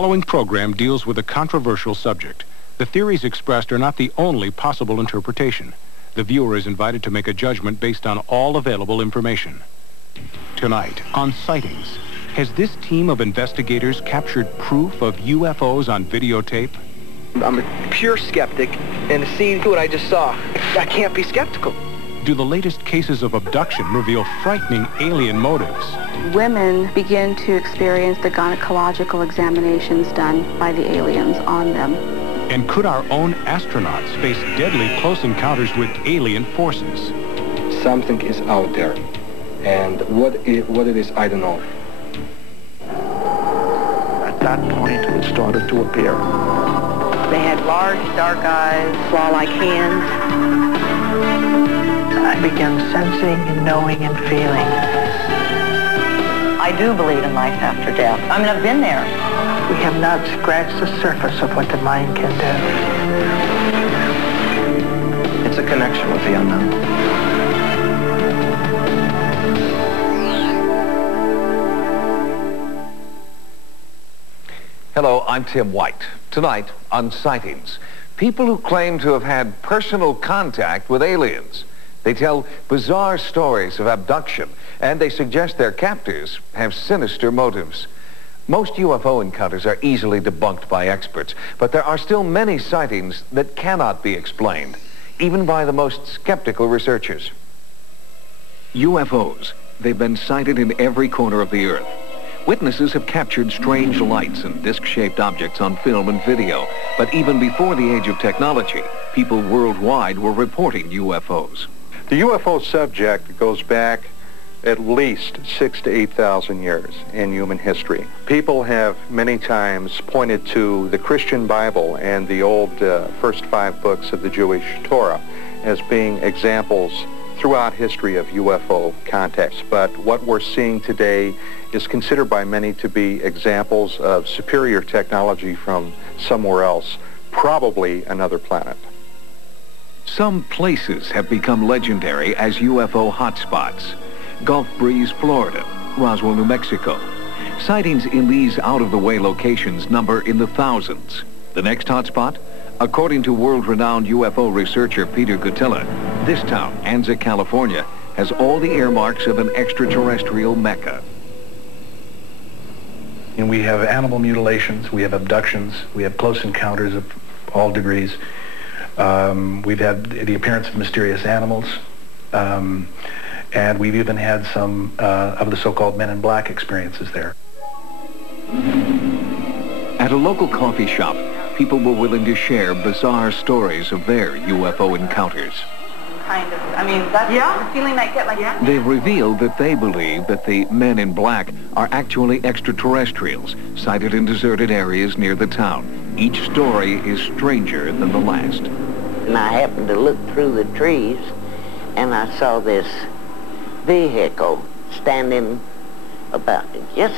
The following program deals with a controversial subject. The theories expressed are not the only possible interpretation. The viewer is invited to make a judgment based on all available information. Tonight, on Sightings, has this team of investigators captured proof of UFOs on videotape? I'm a pure skeptic, and to see what I just saw, I can't be skeptical. Do the latest cases of abduction reveal frightening alien motives? Women begin to experience the gynecological examinations done by the aliens on them. And could our own astronauts face deadly close encounters with alien forces? Something is out there, and what it is, I don't know. At that point, it started to appear. They had large, dark eyes, claw-like hands. I began sensing and knowing and feeling. I do believe in life after death. I mean, I've been there. We have not scratched the surface of what the mind can do. It's a connection with the unknown. Hello, I'm Tim White. Tonight on Sightings, people who claim to have had personal contact with aliens. They tell bizarre stories of abduction, and they suggest their captors have sinister motives. Most UFO encounters are easily debunked by experts, but there are still many sightings that cannot be explained, even by the most skeptical researchers. UFOs, they've been sighted in every corner of the Earth. Witnesses have captured strange lights and disc-shaped objects on film and video, but even before the age of technology, people worldwide were reporting UFOs. The UFO subject goes back at least 6,000 to 8,000 years in human history. People have many times pointed to the Christian Bible and the old first 5 books of the Jewish Torah as being examples throughout history of UFO contacts. But what we're seeing today is considered by many to be examples of superior technology from somewhere else, probably another planet. Some places have become legendary as UFO hotspots. Gulf Breeze, Florida, Roswell, New Mexico. Sightings in these out-of-the-way locations number in the thousands. The next hotspot? According to world-renowned UFO researcher Peter Gutilla, this town, Anza, California, has all the earmarks of an extraterrestrial mecca. And we have animal mutilations, we have abductions, we have close encounters of all degrees. We've had the appearance of mysterious animals, and we've even had some of the so-called Men in Black experiences there. At a local coffee shop, people were willing to share bizarre stories of their UFO encounters. Kind of. I mean, that's the feeling I get. Like, They've revealed that they believe that the Men in Black are actually extraterrestrials, sighted in deserted areas near the town. Each story is stranger than the last. And I happened to look through the trees, and I saw this vehicle standing about, just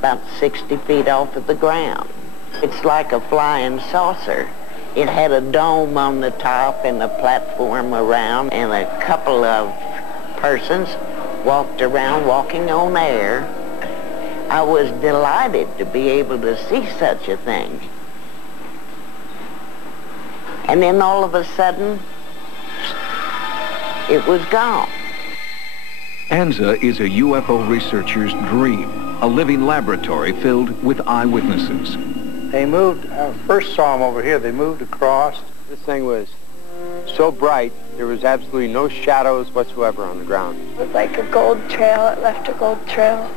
about 60 feet off of the ground. It's like a flying saucer. It had a dome on the top and a platform around, and a couple of persons walked around walking on air. I was delighted to be able to see such a thing. And then all of a sudden, it was gone. Anza is a UFO researcher's dream, a living laboratory filled with eyewitnesses. They moved, first saw them over here, they moved across. This thing was so bright, there was absolutely no shadows whatsoever on the ground. It was like a gold trail, it left a gold trail.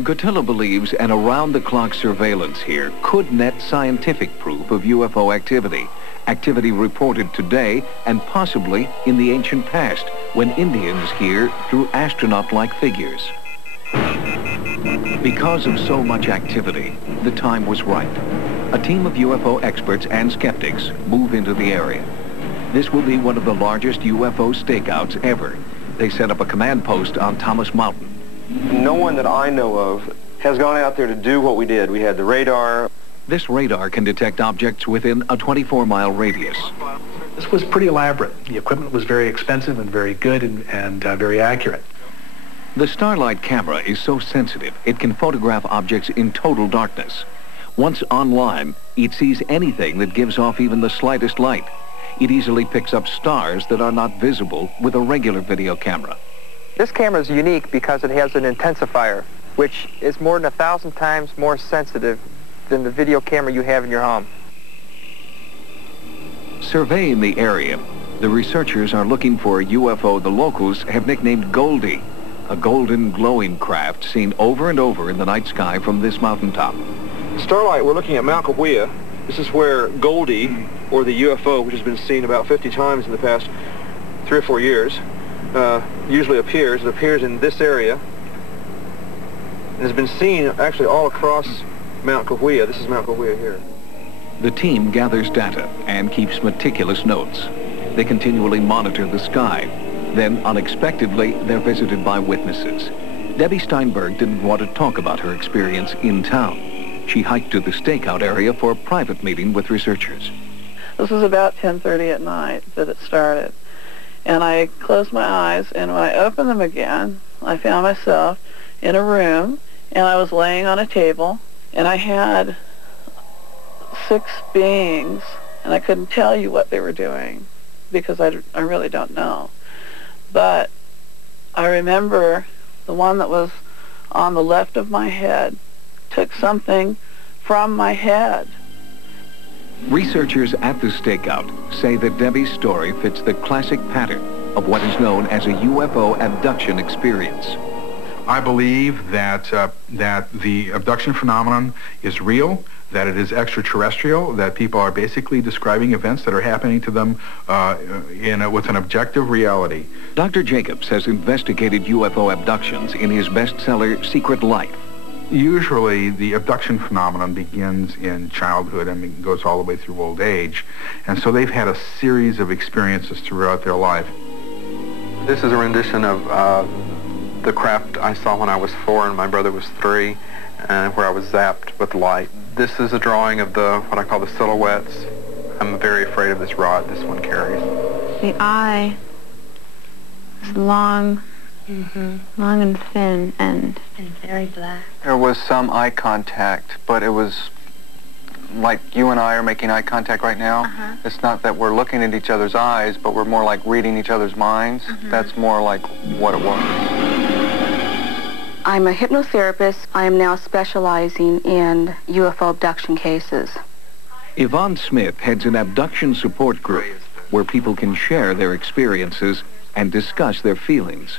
Gutilla believes an around-the-clock surveillance here could net scientific proof of UFO activity. Activity reported today and possibly in the ancient past when Indians here drew astronaut-like figures. Because of so much activity, the time was right. A team of UFO experts and skeptics move into the area. This will be one of the largest UFO stakeouts ever. They set up a command post on Thomas Mountain. No one that I know of has gone out there to do what we did. We had the radar. This radar can detect objects within a 24-mile radius. This was pretty elaborate. The equipment was very expensive and very good and very accurate. The Starlight camera is so sensitive, it can photograph objects in total darkness. Once online, it sees anything that gives off even the slightest light. It easily picks up stars that are not visible with a regular video camera. This camera is unique because it has an intensifier, which is more than 1,000 times more sensitive than the video camera you have in your home. Surveying the area, the researchers are looking for a UFO the locals have nicknamed Goldie, a golden glowing craft seen over and over in the night sky from this mountaintop. Starlight, we're looking at Mount Cahuilla. This is where Goldie, or the UFO, which has been seen about 50 times in the past 3 or 4 years, usually appears. It appears in this area. It has been seen actually all across Mount Cahuilla. This is Mount Cahuilla here. The team gathers data and keeps meticulous notes. They continually monitor the sky. Then, unexpectedly, they're visited by witnesses. Debbie Steinberg didn't want to talk about her experience in town. She hiked to the stakeout area for a private meeting with researchers. This was about 10:30 at night that it started. And I closed my eyes, and when I opened them again, I found myself in a room, and I was laying on a table, and I had 6 beings, and I couldn't tell you what they were doing because I really don't know. But I remember the one that was on the left of my head took something from my head. Researchers at the stakeout say that Debbie's story fits the classic pattern of what is known as a UFO abduction experience. I believe that the abduction phenomenon is real, that it is extraterrestrial, that people are basically describing events that are happening to them with an objective reality. Dr. Jacobs has investigated UFO abductions in his bestseller, Secret Life. Usually the abduction phenomenon begins in childhood and goes all the way through old age, and so they've had a series of experiences throughout their life. This is a rendition of the craft I saw when I was 4 and my brother was 3, and where I was zapped with light. This is a drawing of what I call the silhouettes. I'm very afraid of this rod this one carries. The eye is long, long and thin and very black. There was some eye contact, but it was like you and I are making eye contact right now. It's not that we're looking at each other's eyes, but we're more like reading each other's minds. That's more like what it was. I'm a hypnotherapist. I am now specializing in UFO abduction cases. Yvonne Smith heads an abduction support group where people can share their experiences and discuss their feelings.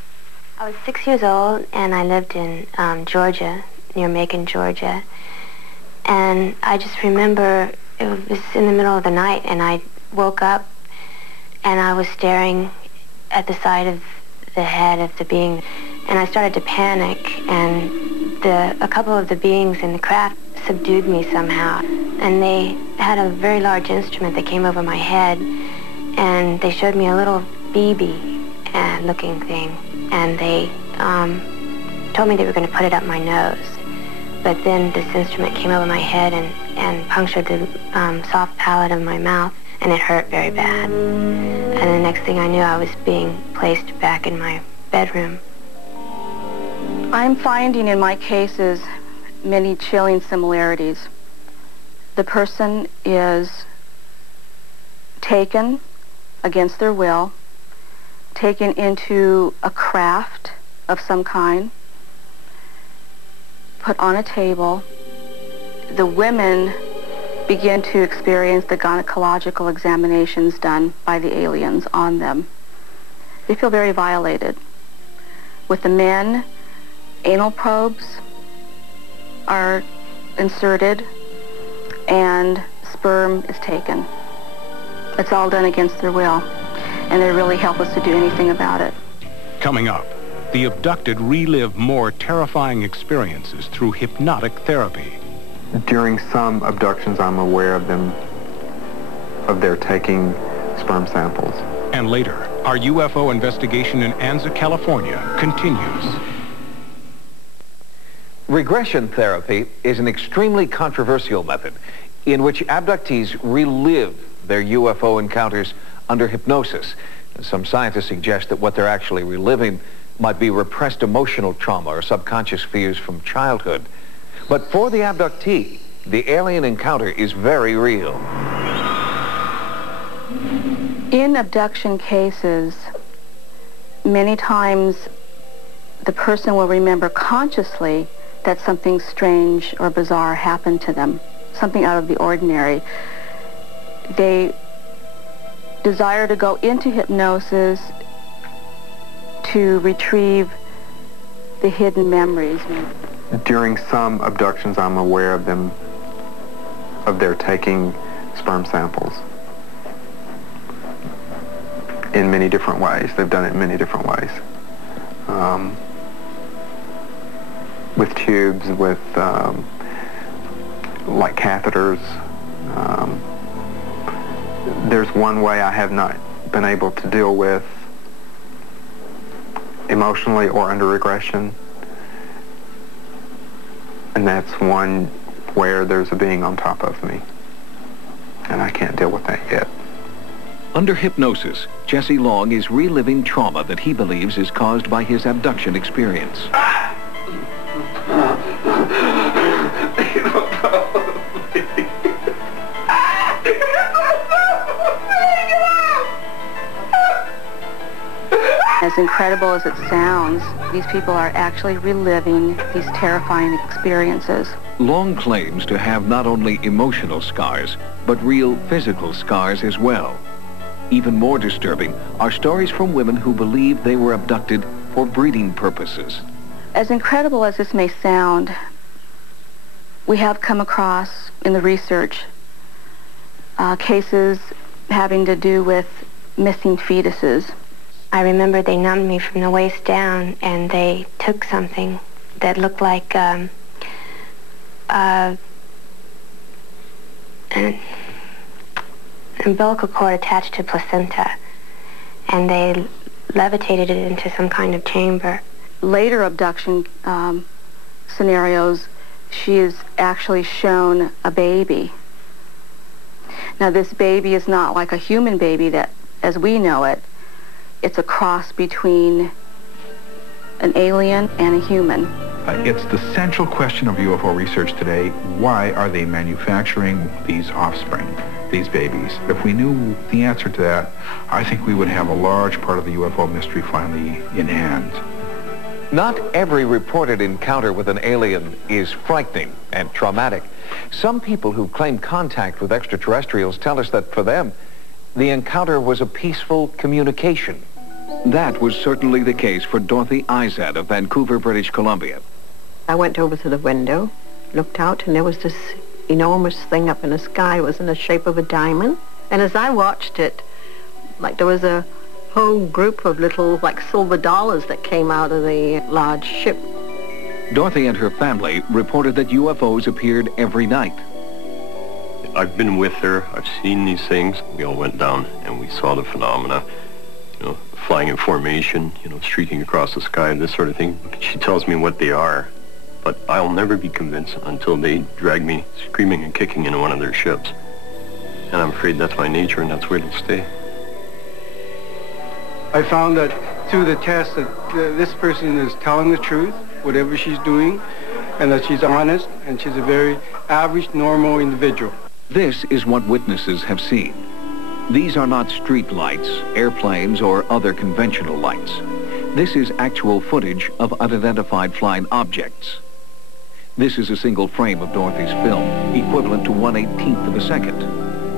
I was 6 years old, and I lived in Georgia, near Macon, Georgia. And I just remember it was in the middle of the night, and I woke up, and I was staring at the side of the head of the being, and I started to panic, and a couple of the beings in the craft subdued me somehow. And they had a very large instrument that came over my head, and they showed me a little BB looking thing, and they told me they were going to put it up my nose. But then this instrument came over my head and punctured the soft palate of my mouth, and it hurt very bad. And the next thing I knew, I was being placed back in my bedroom. I'm finding in my cases many chilling similarities. The person is taken against their will, taken into a craft of some kind, put on a table. The women begin to experience the gynecological examinations done by the aliens on them. They feel very violated. With the men, anal probes are inserted and sperm is taken. It's all done against their will, and they're really helpless to do anything about it. Coming up, the abducted relive more terrifying experiences through hypnotic therapy. During some abductions, I'm aware of their taking sperm samples. And later, our UFO investigation in Anza, California continues. Regression therapy is an extremely controversial method in which abductees relive their UFO encounters under hypnosis. Some scientists suggest that what they're actually reliving might be repressed emotional trauma or subconscious fears from childhood. But for the abductee, the alien encounter is very real. In abduction cases, many times the person will remember consciously that something strange or bizarre happened to them, something out of the ordinary. They desire to go into hypnosis to retrieve the hidden memories. During some abductions, I'm aware of them, of their taking sperm samples in many different ways. They've done it in many different ways. With tubes, with like catheters. There's one way I have not been able to deal with emotionally or under regression, and that's one where there's a being on top of me, and I can't deal with that yet. Under hypnosis, Jesse Long is reliving trauma that he believes is caused by his abduction experience. As incredible as it sounds, these people are actually reliving these terrifying experiences. Long claims to have not only emotional scars, but real physical scars as well. Even more disturbing are stories from women who believe they were abducted for breeding purposes. As incredible as this may sound, we have come across in the research cases having to do with missing fetuses. I remember they numbed me from the waist down, and they took something that looked like an umbilical cord attached to placenta, and they levitated it into some kind of chamber. Later abduction scenarios, she is actually shown a baby. Now, this baby is not like a human baby that, as we know it. It's a cross between an alien and a human. It's the central question of UFO research today. Why are they manufacturing these offspring, these babies? If we knew the answer to that, I think we would have a large part of the UFO mystery finally in hand. Not every reported encounter with an alien is frightening and traumatic. Some people who claim contact with extraterrestrials tell us that for them, the encounter was a peaceful communication. That was certainly the case for Dorothy Izad of Vancouver, British Columbia. I went over to the window, looked out, and there was this enormous thing up in the sky. It was in the shape of a diamond. And as I watched it, like there was a whole group of little, like, silver dollars that came out of the large ship. Dorothy and her family reported that UFOs appeared every night. I've been with her. I've seen these things. We all went down and we saw the phenomena, flying in formation, streaking across the sky, this sort of thing. She tells me what they are, but I'll never be convinced until they drag me screaming and kicking into one of their ships. And I'm afraid that's my nature, and that's where it'll stay. I found that through the test that this person is telling the truth, whatever she's doing, and that she's honest, and she's a very average, normal individual. This is what witnesses have seen. These are not street lights, airplanes, or other conventional lights. This is actual footage of unidentified flying objects. This is a single frame of Dorothy's film, equivalent to 1/18th of a second.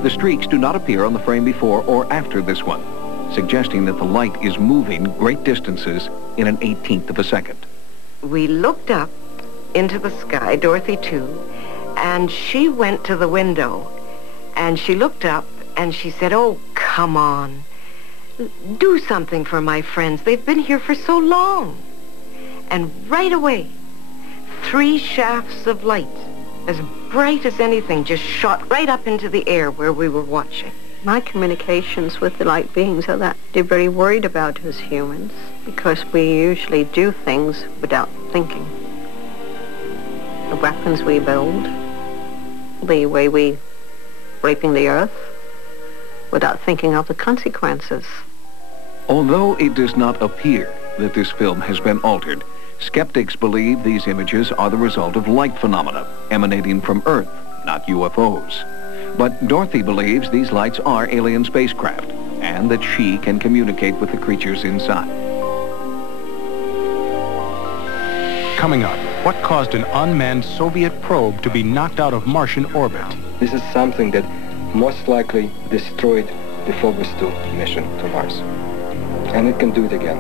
The streaks do not appear on the frame before or after this one, suggesting that the light is moving great distances in an 1/18th of a second. We looked up into the sky, Dorothy too, and she went to the window, and she looked up, and she said, "Oh, come on. Do something for my friends. They've been here for so long." And right away, 3 shafts of light, as bright as anything, just shot right up into the air where we were watching. My communications with the light beings are that they're very worried about us humans, because we usually do things without thinking. The weapons we build, the way we raping the earth, without thinking of the consequences. Although it does not appear that this film has been altered. Skeptics believe these images are the result of light phenomena emanating from Earth, not UFOs. But Dorothy believes these lights are alien spacecraft and that she can communicate with the creatures inside. Coming up, what caused an unmanned Soviet probe to be knocked out of Martian orbit? This is something that most likely destroyed the Phobos 2 mission to Mars. And it can do it again.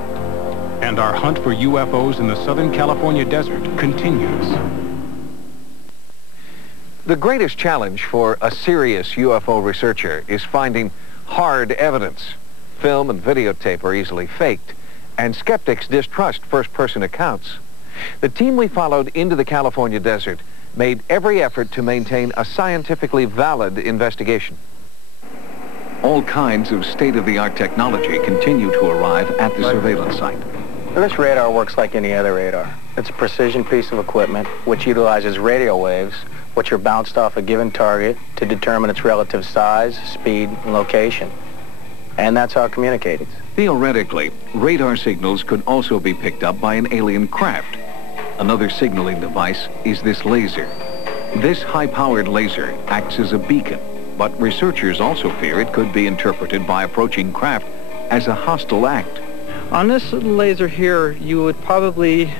And our hunt for UFOs in the Southern California desert continues. The greatest challenge for a serious UFO researcher is finding hard evidence. Film and videotape are easily faked, and skeptics distrust first-person accounts. The team we followed into the California desert made every effort to maintain a scientifically valid investigation. All kinds of state-of-the-art technology continue to arrive at the surveillance site. This radar works like any other radar. It's a precision piece of equipment which utilizes radio waves, which are bounced off a given target to determine its relative size, speed, and location. And that's how it communicates. Theoretically, radar signals could also be picked up by an alien craft. Another signaling device is this laser. This high-powered laser acts as a beacon, but researchers also fear it could be interpreted by approaching craft as a hostile act. On this laser here, you would probably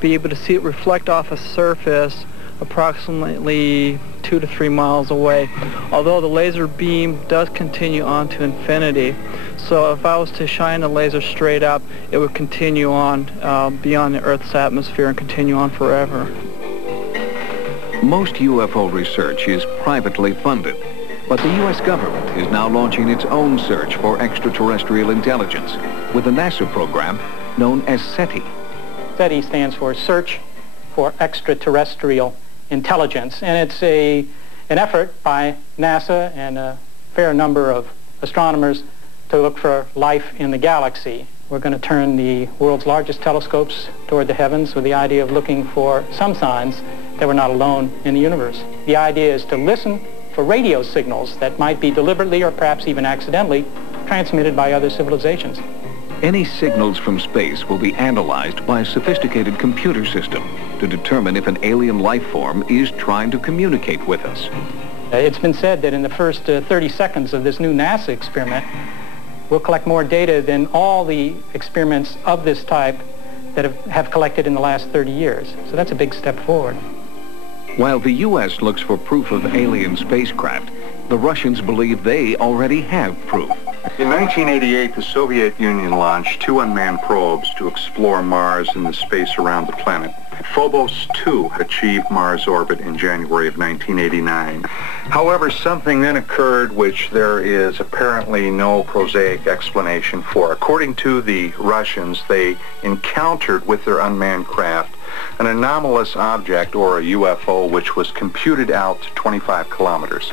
be able to see it reflect off a surface approximately 2 to 3 miles away, although the laser beam does continue on to infinity. So if I was to shine the laser straight up, it would continue on beyond the Earth's atmosphere and continue on forever. Most UFO research is privately funded, but the U.S. government is now launching its own search for extraterrestrial intelligence with a NASA program known as SETI. SETI stands for Search for Extraterrestrial Intelligence, and it's an effort by NASA and a fair number of astronomers to look for life in the galaxy. We're going to turn the world's largest telescopes toward the heavens with the idea of looking for some signs that we're not alone in the universe. The idea is to listen for radio signals that might be deliberately or perhaps even accidentally transmitted by other civilizations. Any signals from space will be analyzed by a sophisticated computer system to determine if an alien life form is trying to communicate with us. It's been said that in the first 30 seconds of this new NASA experiment, we'll collect more data than all the experiments of this type that have collected in the last 30 years. So that's a big step forward. While the U.S. looks for proof of alien spacecraft, the Russians believe they already have proof. In 1988, the Soviet Union launched 2 unmanned probes to explore Mars and the space around the planet. Phobos 2 achieved Mars orbit in January of 1989. However, something then occurred which there is apparently no prosaic explanation for. According to the Russians, they encountered with their unmanned craft an anomalous object, or a UFO, which was computed out to 25 kilometers.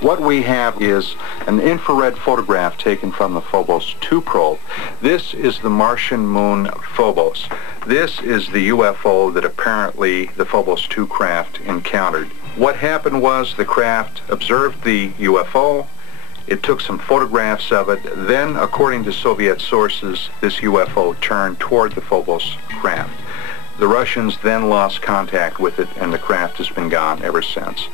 What we have is an infrared photograph taken from the Phobos 2 probe. This is the Martian moon Phobos. This is the UFO that apparently the Phobos 2 craft encountered. What happened was the craft observed the UFO, it took some photographs of it, then, according to Soviet sources, this UFO turned toward the Phobos craft. The Russians then lost contact with it, and the craft has been gone ever since.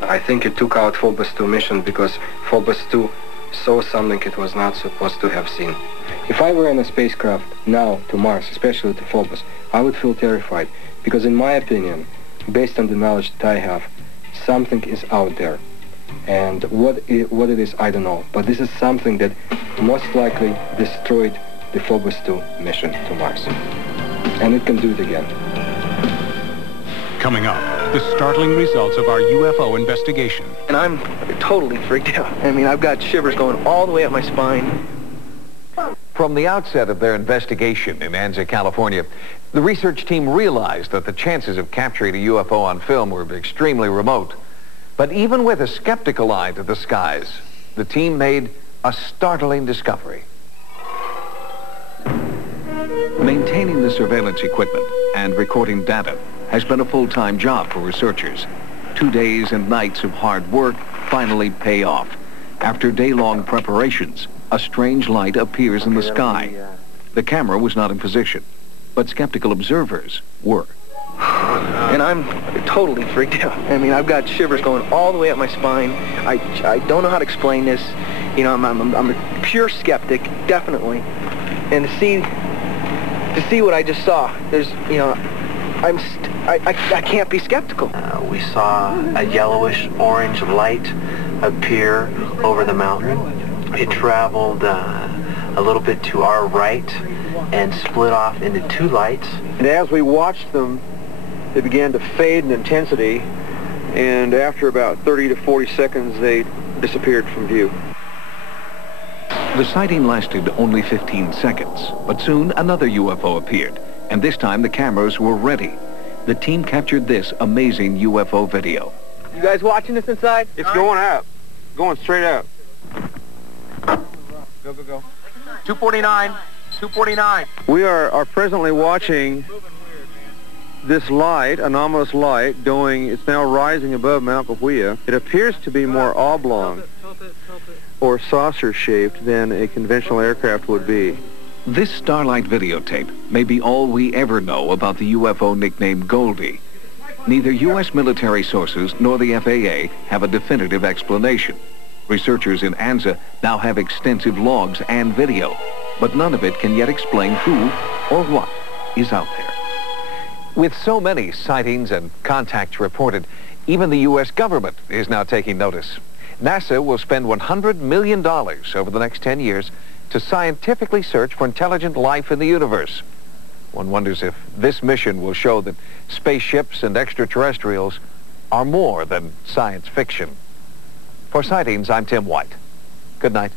I think it took out Phobos 2 mission because Phobos 2 saw something it was not supposed to have seen. If I were in a spacecraft now to Mars, especially to Phobos, I would feel terrified because, in my opinion, based on the knowledge that I have, something is out there. And what it is, I don't know. But this is something that most likely destroyed the Phobos 2 mission to Mars. And it can do it again. Coming up, the startling results of our UFO investigation. And I'm totally freaked out. I mean, I've got shivers going all the way up my spine. From the outset of their investigation in Anza, California, the research team realized that the chances of capturing a UFO on film were extremely remote. But even with a skeptical eye to the skies, the team made a startling discovery. Maintaining the surveillance equipment and recording data has been a full-time job for researchers. 2 days and nights of hard work finally pay off. After day-long preparations, a strange light appears in the sky. The camera was not in position, but skeptical observers were. And I'm totally freaked out. I mean, I've got shivers going all the way up my spine. I don't know how to explain this. You know, I'm a pure skeptic, definitely. And to see what I just saw, there's, you know, I can't be skeptical. We saw a yellowish orange light appear over the mountain. It traveled a little bit to our right and split off into two lights. And as we watched them, they began to fade in intensity, and after about 30 to 40 seconds, they disappeared from view. The sighting lasted only 15 seconds, but soon another UFO appeared, and this time the cameras were ready. The team captured this amazing UFO video. You guys watching this inside? It's going up. Going straight up. Go, go, go. 249. 249. We are presently watching this light, anomalous light, going, it's now rising above Mount Cahuilla. It appears to be more oblong or saucer-shaped than a conventional aircraft would be. This starlight videotape may be all we ever know about the UFO nicknamed Goldie. Neither U.S. military sources nor the FAA have a definitive explanation. Researchers in ANZA now have extensive logs and video, but none of it can yet explain who or what is out there. With so many sightings and contacts reported, even the U.S. government is now taking notice. NASA will spend $100 million over the next 10 years to scientifically search for intelligent life in the universe. One wonders if this mission will show that spaceships and extraterrestrials are more than science fiction. For Sightings, I'm Tim White. Good night.